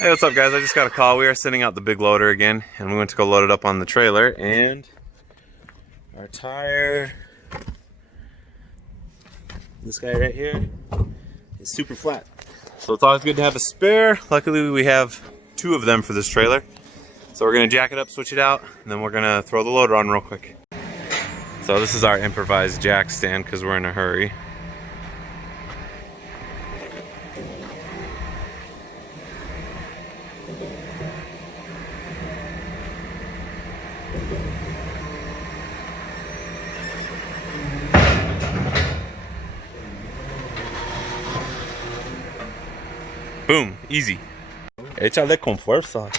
Hey, what's up guys? I just got a call. We are sending out the big loader again, and we went to go load it up on the trailer, and our tire, this guy right here, is super flat. So it's always good to have a spare. Luckily we have 2 of them for this trailer. So we're gonna jack it up, switch it out, and then we're gonna throw the loader on real quick. So this is our improvised jack stand because we're in a hurry. Boom, easy. Échale con fuerza.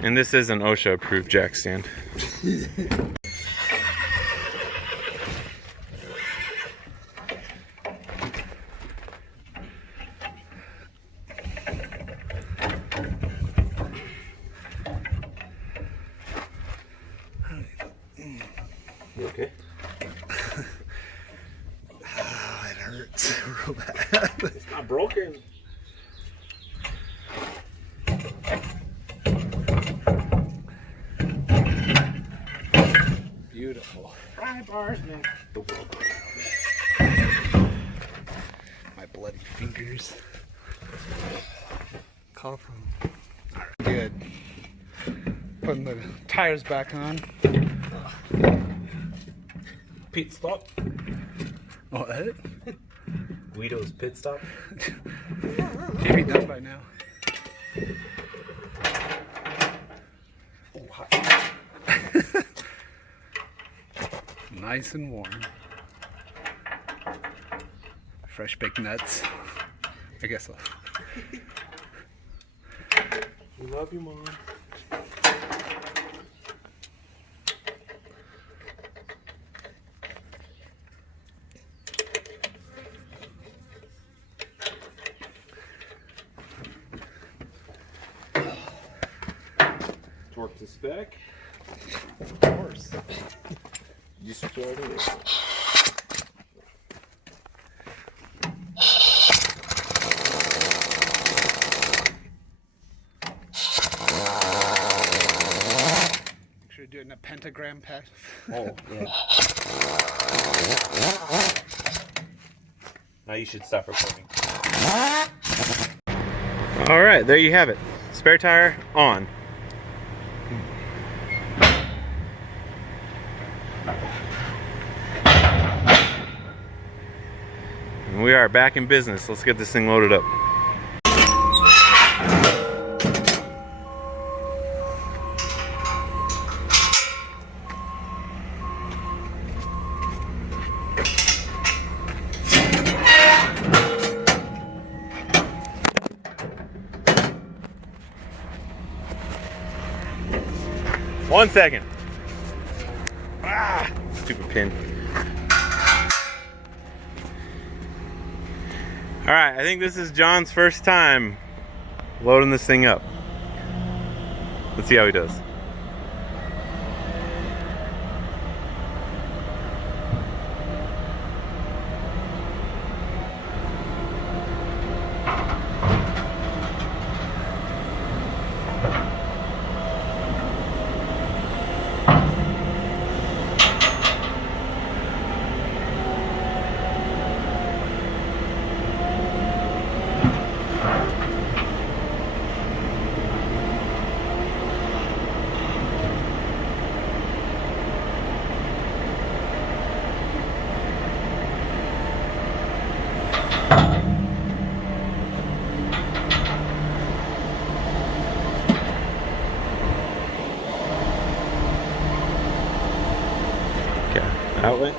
And this is an OSHA approved jack stand. You okay? Oh, it hurts real bad. It's not broken. Beautiful. Rye bars, man. My bloody fingers. Call from. Good. Putting the tires back on. Pit stop. What? Guido's pit stop. Can't be done by now. Oh, hot. Nice and warm. Fresh baked nuts. I guess so. We love you, Mom. Torque to spec. Of course. You started it. Make sure you're doing a pentagram pass. Oh, yeah. Now you should stop recording. All right, there you have it. Spare tire on. And we are back in business. Let's get this thing loaded up. One second. Ah, stupid pin. All right, I think this is John's first time loading this thing up. Let's see how he does. outlet.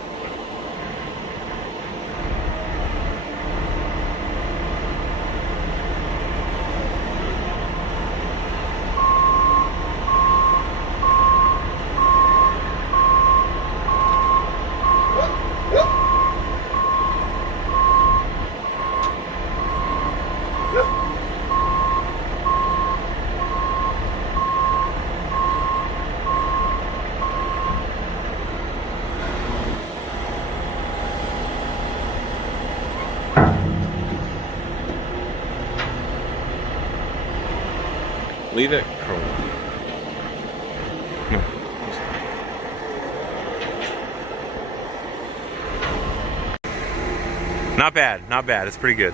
Leave it curl. No. Not bad, not bad. It's pretty good.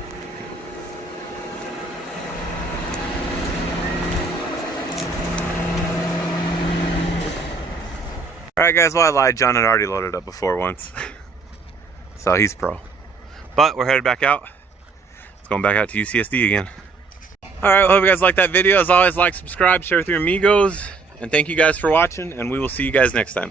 Alright guys, well I lied. John had already loaded up before once. So he's pro. But we're headed back out. It's going back out to UCSD again. Alright, well, hope you guys liked that video. As always, like, subscribe, share with your amigos. And thank you guys for watching, and we will see you guys next time.